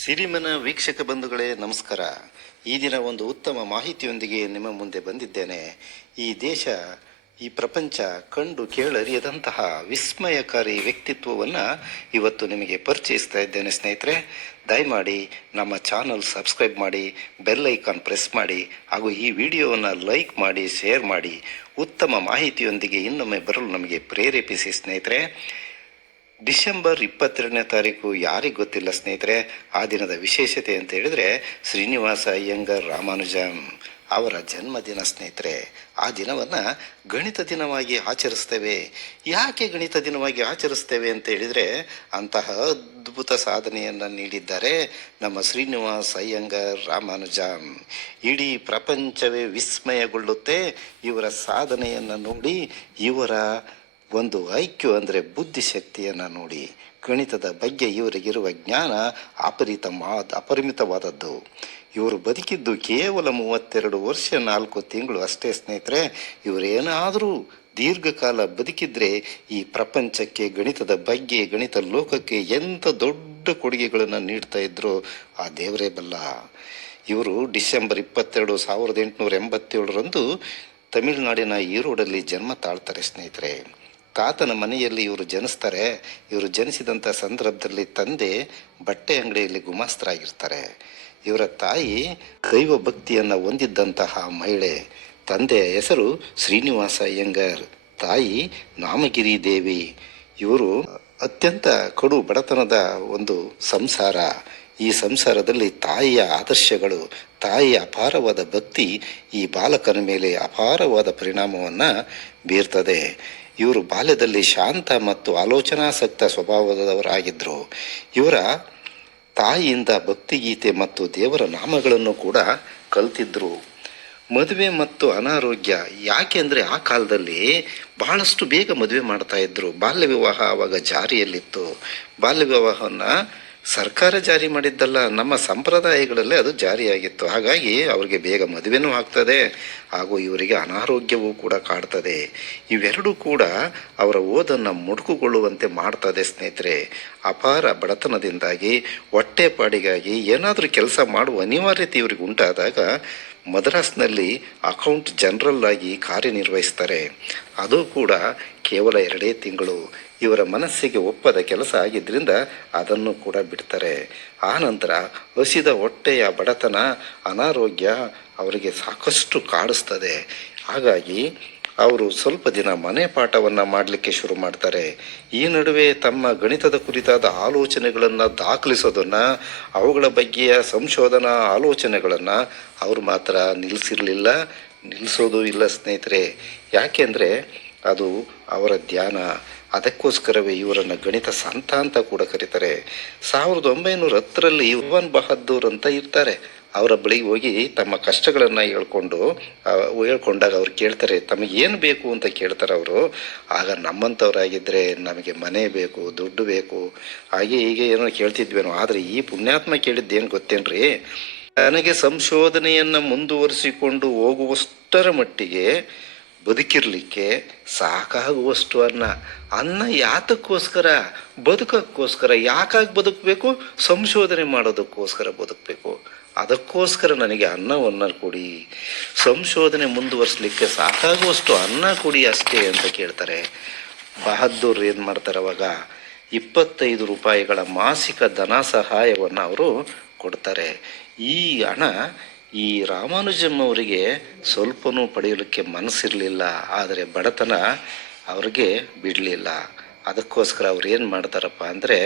ಸಿರಿಮನ ವೀಕ್ಷಕ ಬಂಧುಗಳೇ ನಮಸ್ಕಾರ. ಈ ದಿನ ಒಂದು ಉತ್ತಮ ಮಾಹಿತಿಯೊಂದಿಗೆ ನಿಮ್ಮ ಮುಂದೆ ಬಂದಿದ್ದೇನೆ. ಈ ದೇಶ, ಈ ಪ್ರಪಂಚ ಕಂಡು ಕೇಳರಿಯದಂತಹ ವಿಸ್ಮಯಕಾರಿ ವ್ಯಕ್ತಿತ್ವವನ್ನು ಇವತ್ತು ನಿಮಗೆ ಪರಿಚಯಿಸ್ತಾ ಇದ್ದೇನೆ ಸ್ನೇಹಿತರೆ. ದಯಮಾಡಿ ನಮ್ಮ ಚಾನಲ್ ಸಬ್ಸ್ಕ್ರೈಬ್ ಮಾಡಿ, ಬೆಲ್ ಐಕಾನ್ ಪ್ರೆಸ್ ಮಾಡಿ, ಹಾಗೂ ಈ ವಿಡಿಯೋವನ್ನು ಲೈಕ್ ಮಾಡಿ, ಶೇರ್ ಮಾಡಿ. ಉತ್ತಮ ಮಾಹಿತಿಯೊಂದಿಗೆ ಇನ್ನೊಮ್ಮೆ ಬರಲು ನಮಗೆ ಪ್ರೇರೇಪಿಸಿ ಸ್ನೇಹಿತರೆ. ಡಿಸೆಂಬರ್ 22ನೇ ತಾರೀಕು ಯಾರಿಗೆ ಗೊತ್ತಿಲ್ಲ ಸ್ನೇಹಿತರೆ. ಆ ದಿನದ ವಿಶೇಷತೆ ಅಂತ ಹೇಳಿದರೆ ಶ್ರೀನಿವಾಸ ಅಯ್ಯಂಗಾರ್ ರಾಮಾನುಜಂ ಅವರ ಜನ್ಮದಿನ ಸ್ನೇಹಿತರೆ. ಆ ದಿನವನ್ನು ಗಣಿತ ದಿನವಾಗಿ ಆಚರಿಸ್ತೇವೆ. ಯಾಕೆ ಗಣಿತ ದಿನವಾಗಿ ಆಚರಿಸ್ತೇವೆ ಅಂತ ಹೇಳಿದರೆ, ಅಂತಹ ಅದ್ಭುತ ಸಾಧನೆಯನ್ನು ನೀಡಿದ್ದಾರೆ ನಮ್ಮ ಶ್ರೀನಿವಾಸ ಅಯ್ಯಂಗಾರ್ ರಾಮಾನುಜಂ. ಇಡೀ ಪ್ರಪಂಚವೇ ವಿಸ್ಮಯಗೊಳ್ಳುತ್ತೆ ಇವರ ಸಾಧನೆಯನ್ನು ನೋಡಿ. ಇವರ ಒಂದು ಐಕ್ಯು ಅಂದರೆ ಬುದ್ಧಿಶಕ್ತಿಯನ್ನು ನೋಡಿ. ಗಣಿತದ ಬಗ್ಗೆ ಇವರಿಗಿರುವ ಜ್ಞಾನ ಅಪರಿಮಿತವಾದದ್ದು. ಇವರು ಬದುಕಿದ್ದು ಕೇವಲ 32 ವರ್ಷ 4 ತಿಂಗಳು ಅಷ್ಟೇ ಸ್ನೇಹಿತರೆ. ಇವರೇನಾದರೂ ದೀರ್ಘಕಾಲ ಬದುಕಿದ್ರೆ ಈ ಪ್ರಪಂಚಕ್ಕೆ, ಗಣಿತದ ಬಗ್ಗೆ, ಗಣಿತ ಲೋಕಕ್ಕೆ ಎಂಥ ದೊಡ್ಡ ಕೊಡುಗೆಗಳನ್ನು ನೀಡ್ತಾ ಇದ್ರು ಆ ದೇವರೇ ಬಲ್ಲ. ಇವರು ಡಿಸೆಂಬರ್ 22, 1887ರಂದು ತಮಿಳುನಾಡಿನ ಈರೋಡಲ್ಲಿ ಜನ್ಮ ತಾಳ್ತಾರೆ ಸ್ನೇಹಿತರೆ. ತಾತನ ಮನೆಯಲ್ಲಿ ಇವರು ಜನಿಸ್ತಾರೆ. ಇವರು ಜನಿಸಿದಂಥ ಸಂದರ್ಭದಲ್ಲಿ ತಂದೆ ಬಟ್ಟೆ ಅಂಗಡಿಯಲ್ಲಿ ಗುಮಾಸ್ತರಾಗಿರ್ತಾರೆ. ಇವರ ತಾಯಿ ದೈವ ಭಕ್ತಿಯನ್ನು ಹೊಂದಿದ್ದಂತಹ ಮಹಿಳೆ. ತಂದೆಯ ಹೆಸರು ಶ್ರೀನಿವಾಸ ಅಯ್ಯಂಗಾರ್, ತಾಯಿ ನಾಮಗಿರಿ ದೇವಿ. ಇವರು ಅತ್ಯಂತ ಕಡು ಬಡತನದ ಒಂದು ಸಂಸಾರ. ಈ ಸಂಸಾರದಲ್ಲಿ ತಾಯಿಯ ಆದರ್ಶಗಳು, ತಾಯಿಯ ಅಪಾರವಾದ ಭಕ್ತಿ ಈ ಬಾಲಕನ ಮೇಲೆ ಅಪಾರವಾದ ಪರಿಣಾಮವನ್ನು ಬೀರ್ತದೆ. ಇವರು ಬಾಲ್ಯದಲ್ಲಿ ಶಾಂತ ಮತ್ತು ಆಲೋಚನಾಸಕ್ತ ಸ್ವಭಾವದವರಾಗಿದ್ದರು. ಇವರ ತಾಯಿಯಿಂದ ಭಕ್ತಿಗೀತೆ ಮತ್ತು ದೇವರ ನಾಮಗಳನ್ನು ಕೂಡ ಕಲ್ತಿದ್ರು. ಮದುವೆ ಮತ್ತು ಅನಾರೋಗ್ಯ ಯಾಕೆಂದರೆ ಆ ಕಾಲದಲ್ಲಿ ಬಹಳಷ್ಟು ಬೇಗ ಮದುವೆ ಮಾಡ್ತಾ ಇದ್ರು. ಬಾಲ್ಯ ವಿವಾಹ ಆವಾಗ ಜಾರಿಯಲ್ಲಿತ್ತು. ಬಾಲ್ಯ ವಿವಾಹವನ್ನು ಸರ್ಕಾರ ಜಾರಿ ಮಾಡಿದ್ದಲ್ಲ, ನಮ್ಮ ಸಂಪ್ರದಾಯಗಳಲ್ಲೇ ಅದು ಜಾರಿಯಾಗಿತ್ತು. ಹಾಗಾಗಿ ಅವರಿಗೆ ಬೇಗ ಮದುವೆನೂ ಆಗ್ತದೆ, ಹಾಗೂ ಇವರಿಗೆ ಅನಾರೋಗ್ಯವೂ ಕೂಡ ಕಾಡ್ತದೆ. ಇವೆರಡೂ ಕೂಡ ಅವರ ಓದನ್ನು ಮುಡುಕುಗೊಳ್ಳುವಂತೆ ಮಾಡ್ತದೆ ಸ್ನೇಹಿತರೆ. ಅಪಾರ ಬಡತನದಿಂದಾಗಿ, ಹೊಟ್ಟೆಪಾಡಿಗಾಗಿ ಏನಾದರೂ ಕೆಲಸ ಮಾಡುವ ಅನಿವಾರ್ಯತೆ ಇವರಿಗೆ ಉಂಟಾದಾಗ ಮದ್ರಾಸ್ನಲ್ಲಿ ಅಕೌಂಟ್ ಜನರಲ್ ಆಗಿ ಕಾರ್ಯನಿರ್ವಹಿಸ್ತಾರೆ. ಅದು ಕೂಡ ಕೇವಲ 2 ತಿಂಗಳು. ಇವರ ಮನಸ್ಸಿಗೆ ಒಪ್ಪದ ಕೆಲಸ ಆಗಿದ್ದರಿಂದ ಅದನ್ನು ಕೂಡ ಬಿಡ್ತಾರೆ. ಆ ನಂತರ ಹಸಿದ ಹೊಟ್ಟೆಯ ಬಡತನ, ಅನಾರೋಗ್ಯ ಅವರಿಗೆ ಸಾಕಷ್ಟು ಕಾಡಿಸ್ತದೆ. ಹಾಗಾಗಿ ಅವರು ಸ್ವಲ್ಪ ದಿನ ಮನೆ ಪಾಠವನ್ನು ಮಾಡಲಿಕ್ಕೆ ಶುರು ಮಾಡ್ತಾರೆ. ಈ ನಡುವೆ ತಮ್ಮ ಗಣಿತದ ಕುರಿತಾದ ಆಲೋಚನೆಗಳನ್ನು ದಾಖಲಿಸೋದನ್ನು, ಅವುಗಳ ಬಗ್ಗೆಯ ಸಂಶೋಧನಾ ಆಲೋಚನೆಗಳನ್ನು ಅವರು ಮಾತ್ರ ನಿಲ್ಲಿಸೋದು ಇಲ್ಲ ಸ್ನೇಹಿತರೆ. ಯಾಕೆಂದರೆ ಅದು ಅವರ ಧ್ಯಾನ. ಅದಕ್ಕೋಸ್ಕರವೇ ಇವರನ್ನು ಗಣಿತ ಸಂತ ಅಂತ ಕೂಡ ಕರೀತಾರೆ. 1910ರಲ್ಲಿ ಯುವನ್ ಬಹದ್ದೂರ್ ಅಂತ ಇರ್ತಾರೆ. ಅವರ ಬಳಿಗೆ ಹೋಗಿ ತಮ್ಮ ಕಷ್ಟಗಳನ್ನು ಹೇಳ್ಕೊಂಡಾಗ ಅವ್ರು ಕೇಳ್ತಾರೆ, ತಮಗೇನು ಬೇಕು ಅಂತ ಕೇಳ್ತಾರೆ ಅವರು. ಆಗ ನಮ್ಮಂಥವ್ರಾಗಿದ್ದರೆ ನಮಗೆ ಮನೆ ಬೇಕು, ದುಡ್ಡು ಬೇಕು, ಹಾಗೆ ಹೀಗೆ ಏನೋ ಕೇಳ್ತಿದ್ವೇನೋ. ಆದರೆ ಈ ಪುಣ್ಯಾತ್ಮ ಕೇಳಿದ್ದೇನು ಗೊತ್ತೇನ್ರಿ, ನನಗೆ ಸಂಶೋಧನೆಯನ್ನು ಮುಂದುವರಿಸಿಕೊಂಡು ಹೋಗುವಷ್ಟರ ಮಟ್ಟಿಗೆ ಬದುಕಿರಲಿಕ್ಕೆ ಸಾಕಾಗುವಷ್ಟು ಅನ್ನ ಯಾತಕ್ಕೋಸ್ಕರ? ಬದುಕೋಕ್ಕೋಸ್ಕರ. ಯಾಕಾಗಿ ಬದುಕಬೇಕು? ಸಂಶೋಧನೆ ಮಾಡೋದಕ್ಕೋಸ್ಕರ ಬದುಕಬೇಕು. ಅದಕ್ಕೋಸ್ಕರ ನನಗೆ ಅನ್ನವನ್ನು ಕೊಡಿ, ಸಂಶೋಧನೆ ಮುಂದುವರಿಸಲಿಕ್ಕೆ ಸಾಕಾಗುವಷ್ಟು ಅನ್ನ ಕೊಡಿ ಅಷ್ಟೇ ಅಂತ ಕೇಳ್ತಾರೆ. ಬಹದ್ದೂರ್ ಏನು ಮಾಡ್ತಾರೆ, ಅವಾಗ 25 ರೂಪಾಯಿಗಳ ಮಾಸಿಕ ಧನ ಸಹಾಯವನ್ನು ಅವರು ಕೊಡ್ತಾರೆ. ಈ ಹಣ ಈ ರಾಮಾನುಜಂ ಅವರಿಗೆ ಸ್ವಲ್ಪನೂ ಪಡೆಯಲಿಕ್ಕೆ ಮನಸ್ಸಿರಲಿಲ್ಲ. ಆದರೆ ಬಡತನ ಅವ್ರಿಗೆ ಬಿಡಲಿಲ್ಲ. ಅದಕ್ಕೋಸ್ಕರ ಅವ್ರು ಏನು ಮಾಡ್ತಾರಪ್ಪ ಅಂದರೆ,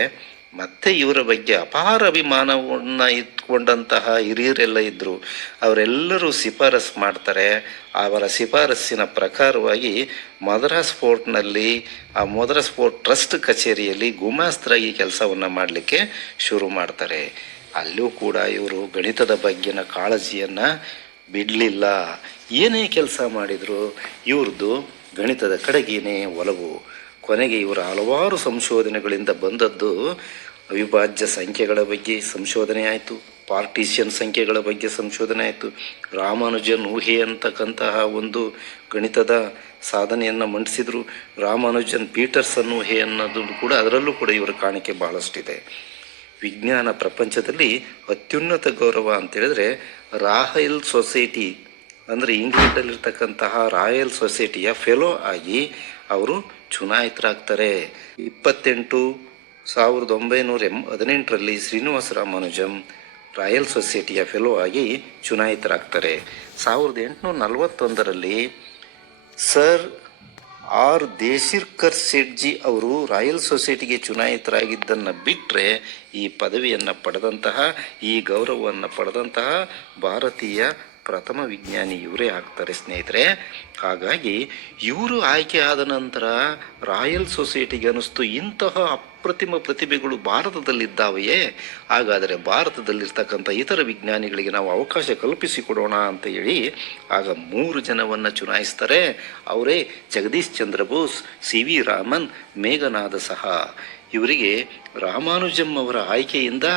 ಮತ್ತೆ ಇವರ ಬಗ್ಗೆ ಅಪಾರ ಅಭಿಮಾನವನ್ನು ಇಟ್ಕೊಂಡಂತಹ ಹಿರಿಯರೆಲ್ಲ ಇದ್ದರು. ಅವರೆಲ್ಲರೂ ಶಿಫಾರಸು ಮಾಡ್ತಾರೆ. ಅವರ ಶಿಫಾರಸ್ಸಿನ ಪ್ರಕಾರವಾಗಿ ಮದ್ರಾಸ್ ಫೋರ್ಟ್ನಲ್ಲಿ, ಆ ಮದ್ರಾಸ್ ಫೋರ್ಟ್ ಟ್ರಸ್ಟ್ ಕಚೇರಿಯಲ್ಲಿ ಗುಮಾಸ್ತರಾಗಿ ಕೆಲಸವನ್ನು ಮಾಡಲಿಕ್ಕೆ ಶುರು ಮಾಡ್ತಾರೆ. ಅಲ್ಲೂ ಕೂಡ ಇವರು ಗಣಿತದ ಬಗ್ಗೆನ ಕಾಳಜಿಯನ್ನು ಬಿಡಲಿಲ್ಲ. ಏನೇ ಕೆಲಸ ಮಾಡಿದರೂ ಇವ್ರದ್ದು ಗಣಿತದ ಕಡೆಗೇನೆ ಒಲವು. ಕೊನೆಗೆ ಇವರ ಹಲವಾರು ಸಂಶೋಧನೆಗಳಿಂದ ಬಂದದ್ದು ಅವಿಭಾಜ್ಯ ಸಂಖ್ಯೆಗಳ ಬಗ್ಗೆ ಸಂಶೋಧನೆ ಆಯಿತು, ಪಾರ್ಟಿಷಿಯನ್ ಸಂಖ್ಯೆಗಳ ಬಗ್ಗೆ ಸಂಶೋಧನೆ ಆಯಿತು. ರಾಮಾನುಜನ್ ಊಹೆ ಅಂತಕ್ಕಂತಹ ಒಂದು ಗಣಿತದ ಸಾಧನೆಯನ್ನು ಮಂಡಿಸಿದರು. ರಾಮಾನುಜನ್ ಪೀಟರ್ಸನ್ ಊಹೆ ಅನ್ನೋದು ಕೂಡ, ಅದರಲ್ಲೂ ಕೂಡ ಇವರ ಕಾಣಿಕೆ ಬಹಳಷ್ಟಿದೆ. ವಿಜ್ಞಾನ ಪ್ರಪಂಚದಲ್ಲಿ ಅತ್ಯುನ್ನತ ಗೌರವ ಅಂತೇಳಿದ್ರೆ ರಾಯಲ್ ಸೊಸೈಟಿ ಅಂದರೆ ಇಂಗ್ಲೆಂಡಲ್ಲಿರ್ತಕ್ಕಂತಹ ರಾಯಲ್ ಸೊಸೈಟಿಯ ಫೆಲೋ ಆಗಿ ಅವರು ಚುನಾಯಿತರಾಗ್ತಾರೆ. 28/1918 ಶ್ರೀನಿವಾಸ ರಾಮಾನುಜಂ ರಾಯಲ್ ಸೊಸೈಟಿಯ ಫೆಲೋ ಆಗಿ ಚುನಾಯಿತರಾಗ್ತಾರೆ. 1841 ಸರ್ ಆರ್ ದೇಶಿರ್ಕರ್ ಶೆಟ್ಜಿ ಅವರು ರಾಯಲ್ ಸೊಸೈಟಿಗೆ ಚುನಾಯಿತರಾಗಿದ್ದನ್ನು ಬಿಟ್ಟರೆ ಈ ಪದವಿಯನ್ನು ಪಡೆದಂತಹ, ಈ ಗೌರವವನ್ನು ಪಡೆದಂತಹ ಭಾರತೀಯ ಪ್ರಥಮ ವಿಜ್ಞಾನಿ ಇವರೇ ಆಗ್ತಾರೆ ಸ್ನೇಹಿತರೆ. ಹಾಗಾಗಿ ಇವರು ಆಯ್ಕೆ ಆದ ನಂತರ ರಾಯಲ್ ಸೊಸೈಟಿಗೆ ಅನ್ನಿಸ್ತು, ಇಂತಹ ಅಪ್ರತಿಮ ಪ್ರತಿಭೆಗಳು ಭಾರತದಲ್ಲಿದ್ದಾವೆಯೇ, ಹಾಗಾದರೆ ಭಾರತದಲ್ಲಿರ್ತಕ್ಕಂಥ ಇತರ ವಿಜ್ಞಾನಿಗಳಿಗೆ ನಾವು ಅವಕಾಶ ಕಲ್ಪಿಸಿಕೊಡೋಣ ಅಂತ ಹೇಳಿ ಆಗ 3 ಜನವನ್ನು ಚುನಾಯಿಸ್ತಾರೆ. ಅವರೇ ಜಗದೀಶ್ ಚಂದ್ರ ಬೋಸ್, CV ರಾಮನ್, ಮೇಘನಾದ ಸಹಾ. ಇವರಿಗೆ ರಾಮಾನುಜಂ ಅವರ ಆಯ್ಕೆಯಿಂದ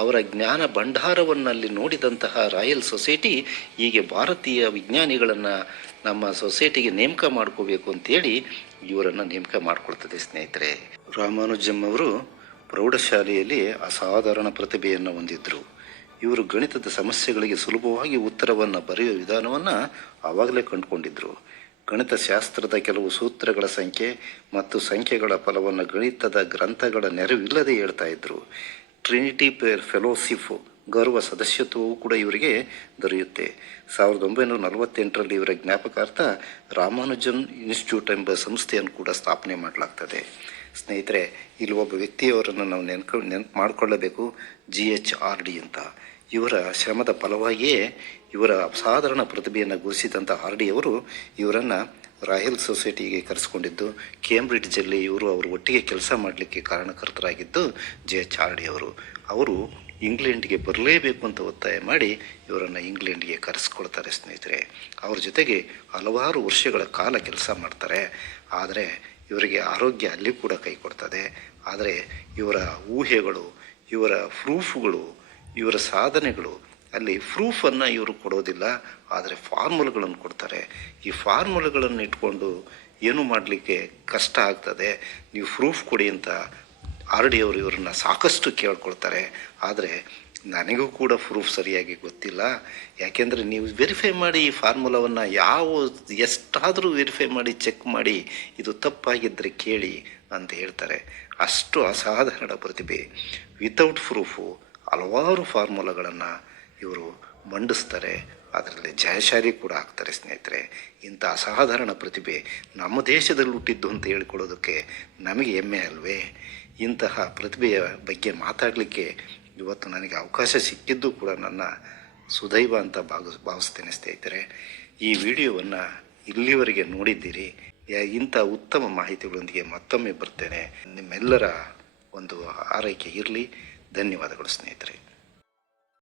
ಅವರ ಜ್ಞಾನ ಭಂಡಾರವನ್ನಲ್ಲಿ ನೋಡಿದಂತಹ ರಾಯಲ್ ಸೊಸೈಟಿ ಹೀಗೆ ಭಾರತೀಯ ವಿಜ್ಞಾನಿಗಳನ್ನು ನಮ್ಮ ಸೊಸೈಟಿಗೆ ನೇಮಕ ಮಾಡ್ಕೋಬೇಕು ಅಂತೇಳಿ ಇವರನ್ನು ನೇಮಕ ಮಾಡಿಕೊಳ್ತದೆ ಸ್ನೇಹಿತರೆ. ರಾಮಾನುಜಂ ಅವರು ಪ್ರೌಢಶಾಲೆಯಲ್ಲಿ ಅಸಾಧಾರಣ ಪ್ರತಿಭೆಯನ್ನು ಹೊಂದಿದ್ದರು. ಇವರು ಗಣಿತದ ಸಮಸ್ಯೆಗಳಿಗೆ ಸುಲಭವಾಗಿ ಉತ್ತರವನ್ನು ಬರೆಯುವ ವಿಧಾನವನ್ನು ಆವಾಗಲೇ ಕಂಡುಕೊಂಡಿದ್ದರು. ಗಣಿತಶಾಸ್ತ್ರದ ಕೆಲವು ಸೂತ್ರಗಳ ಸಂಖ್ಯೆ ಮತ್ತು ಸಂಖ್ಯೆಗಳ ಫಲವನ್ನು ಗಣಿತದ ಗ್ರಂಥಗಳ ನೆರವಿಲ್ಲದೆ ಹೇಳ್ತಾ ಇದ್ದರು. ಟ್ರಿನಿಟಿ ಫೆಲೋಶಿಪ್ ಗೌರವ ಸದಸ್ಯತ್ವವು ಕೂಡ ಇವರಿಗೆ ದೊರೆಯುತ್ತೆ. 1948 ಇವರ ಜ್ಞಾಪಕಾರ್ಥ ರಾಮಾನುಜನ್ ಇನ್ಸ್ಟಿಟ್ಯೂಟ್ ಎಂಬ ಸಂಸ್ಥೆಯನ್ನು ಕೂಡ ಸ್ಥಾಪನೆ ಮಾಡಲಾಗ್ತದೆ. ಸ್ನೇಹಿತರೆ, ಇಲ್ಲಿ ಒಬ್ಬ ವ್ಯಕ್ತಿಯವರನ್ನು ನಾವು ನೆನಪು ಮಾಡಿಕೊಳ್ಳಬೇಕು, GHRD ಅಂತ. ಇವರ ಶ್ರಮದ ಫಲವಾಗಿಯೇ ಇವರ ಅಸಾಧಾರಣ ಪ್ರತಿಭೆಯನ್ನು ಗುರುಸಿದಂಥ RD ಅವರು ಇವರನ್ನು ರಾಯಲ್ ಸೊಸೈಟಿಗೆ ಕರೆಸ್ಕೊಂಡಿದ್ದು. ಕೇಂಬ್ರಿಡ್ಜಲ್ಲಿ ಅವರು ಒಟ್ಟಿಗೆ ಕೆಲಸ ಮಾಡಲಿಕ್ಕೆ ಕಾರಣಕರ್ತರಾಗಿದ್ದು GHRD ಅವರು ಇಂಗ್ಲೆಂಡ್ಗೆ ಬರಲೇಬೇಕು ಅಂತ ಒತ್ತಾಯ ಮಾಡಿ ಇವರನ್ನು ಇಂಗ್ಲೆಂಡ್ಗೆ ಕರೆಸ್ಕೊಳ್ತಾರೆ ಸ್ನೇಹಿತರೆ. ಅವ್ರ ಜೊತೆಗೆ ಹಲವಾರು ವರ್ಷಗಳ ಕಾಲ ಕೆಲಸ ಮಾಡ್ತಾರೆ. ಆದರೆ ಇವರಿಗೆ ಆರೋಗ್ಯ ಅಲ್ಲಿ ಕೂಡ ಕೈ ಕೊಡ್ತದೆ. ಆದರೆ ಇವರ ಊಹೆಗಳು, ಇವರ ಪ್ರೂಫ್ಗಳು, ಇವರ ಸಾಧನೆಗಳು, ಅಲ್ಲಿ ಪ್ರೂಫನ್ನು ಇವರು ಕೊಡೋದಿಲ್ಲ, ಆದರೆ ಫಾರ್ಮುಲೆಗಳನ್ನು ಕೊಡ್ತಾರೆ. ಈ ಫಾರ್ಮುಲೆಗಳನ್ನು ಇಟ್ಕೊಂಡು ಏನು ಮಾಡಲಿಕ್ಕೆ ಕಷ್ಟ ಆಗ್ತದೆ, ನೀವು ಪ್ರೂಫ್ ಕೊಡಿ ಅಂತ RD ಅವರು ಇವರನ್ನು ಸಾಕಷ್ಟು ಕೇಳ್ಕೊಳ್ತಾರೆ. ಆದರೆ ನನಗೂ ಕೂಡ ಪ್ರೂಫ್ ಸರಿಯಾಗಿ ಗೊತ್ತಿಲ್ಲ, ಯಾಕೆಂದರೆ ನೀವು ವೆರಿಫೈ ಮಾಡಿ ಈ ಫಾರ್ಮುಲಾವನ್ನು ಎಷ್ಟಾದರೂ ವೆರಿಫೈ ಮಾಡಿ ಚೆಕ್ ಮಾಡಿ ಇದು ತಪ್ಪಾಗಿದ್ದರೆ ಕೇಳಿ ಅಂತ ಹೇಳ್ತಾರೆ. ಅಷ್ಟು ಅಸಾಧಾರಣ ಪ್ರತಿಭೆ. ವಿತೌಟ್ ಪ್ರೂಫು ಹಲವಾರು ಫಾರ್ಮುಲಾಗಳನ್ನು ಇವರು ಮಂಡಿಸ್ತಾರೆ, ಅದರಲ್ಲಿ ಜಯಶಾಲಿ ಕೂಡ ಆಗ್ತಾರೆ ಸ್ನೇಹಿತರೆ. ಇಂಥ ಅಸಾಧಾರಣ ಪ್ರತಿಭೆ ನಮ್ಮ ದೇಶದಲ್ಲಿ ಹುಟ್ಟಿದ್ದು ಅಂತ ಹೇಳ್ಕೊಳ್ಳೋದಕ್ಕೆ ನಮಗೆ ಹೆಮ್ಮೆ ಅಲ್ವೇ? ಇಂತಹ ಪ್ರತಿಭೆಯ ಬಗ್ಗೆ ಮಾತಾಡಲಿಕ್ಕೆ ಇವತ್ತು ನನಗೆ ಅವಕಾಶ ಸಿಕ್ಕಿದ್ದು ಕೂಡ ನನ್ನ ಸುದೈವ ಅಂತ ಭಾವಿಸ್ತೇನೆ ಸ್ನೇಹಿತರೆ. ಈ ವಿಡಿಯೋವನ್ನು ಇಲ್ಲಿವರೆಗೆ ನೋಡಿದ್ದೀರಿ. ಇಂಥ ಉತ್ತಮ ಮಾಹಿತಿಗಳೊಂದಿಗೆ ಮತ್ತೊಮ್ಮೆ ಬರ್ತೇನೆ. ನಿಮ್ಮೆಲ್ಲರ ಒಂದು ಆರೈಕೆ ಇರಲಿ. ಧನ್ಯವಾದಗಳು ಸ್ನೇಹಿತರೆ.